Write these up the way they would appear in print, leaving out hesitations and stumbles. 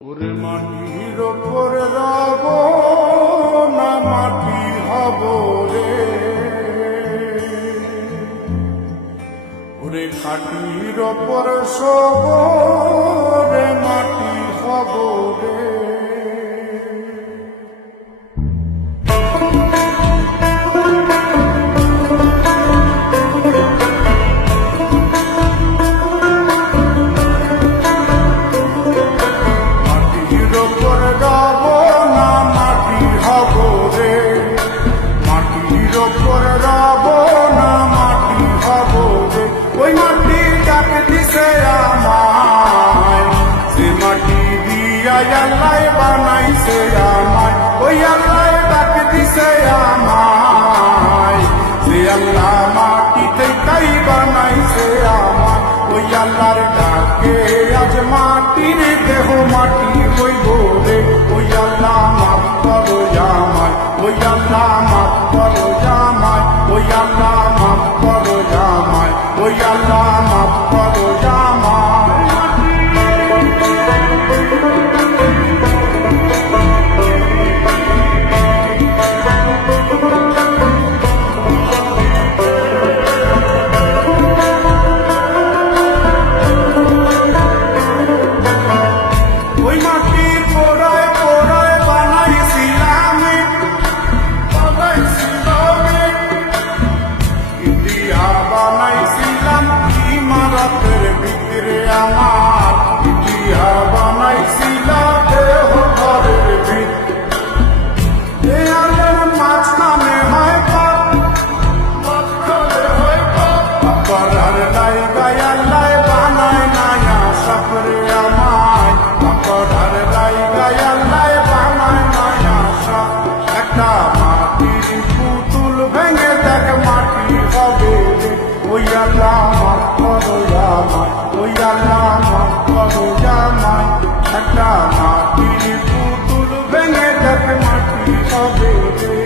ওরে মাটির ওপর রব না মাটি হব রে, ওরে খাটির ওপর সব রে মাটি হব রে। আল্লাহ বানাইছে আমায়, ওই আল্লাহ ডাক দিছে আমায়, যে আল্লাহ মাটিতে তাই বানাইছে আমায়, ওই আল্লাহর ডাকে আজ মাটির দেহ মাটি হইব রে। ওই আল্লাহ মাফ করো আমায়, ওই আল্লাহ মাফ করো আমায়, ওই আল্লাহ মাফ করো আমায়, ওই আল্লাহ মাফ করো আমায়। আমার ইতিহা বানাইছিলা দেহ ঘরের ভিত, দেয়ালের মাঝখানে হয় পাপ, মাঝখানে হয় পাপ, করার লাইগায় আল্লাহ বানায় নায়া সাপরে আমায়, করার লাইগায় আল্লাহ বানায় নায়া সাপ। একটা মাটির পুতুল ভেঙে দেখ মাটি হবে রে, ওই আল্লাহ মাফ করো আমায়, ওই আল্লাহ মাফ করো আমায়। একটা মাটির পুতুল ভেঙে দেখ মাটি হবে রে।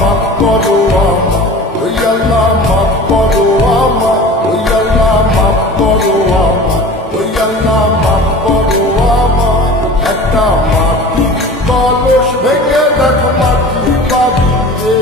মাফ করো আমায়, ওই আল্লাহ মাফ করো আমায়, ওই আল্লাহ মাফ করো আমায়, ওই আল্লাহ মাফ করো আমায়। একটা মাটি কলস ভেঙে দেখ মাটি পাবি রে।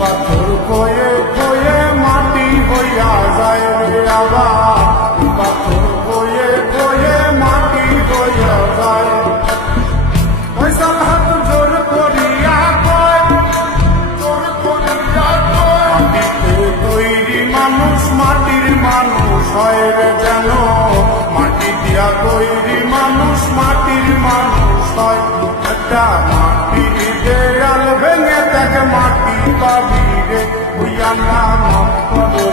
পাথর কয়ে কয়ে মাটি হইয়া যায় রে আবার, পাথর কয়ে কয়ে মাটি হইয়া যায়। ফয়সাল হাত জোর করিয়া কয়, জোর করিয়া কয়, মাটিতে তৈরি মানুষ মাটির মানুষ হয় রে যেন, মাটি দিয়া তৈরি মানুষ মাটির মানুষ হয়। একটা মাটির দেয়াল ভেঙে দেখ মাটি পাবি রে, ওই আল্লাহ মাফ করো।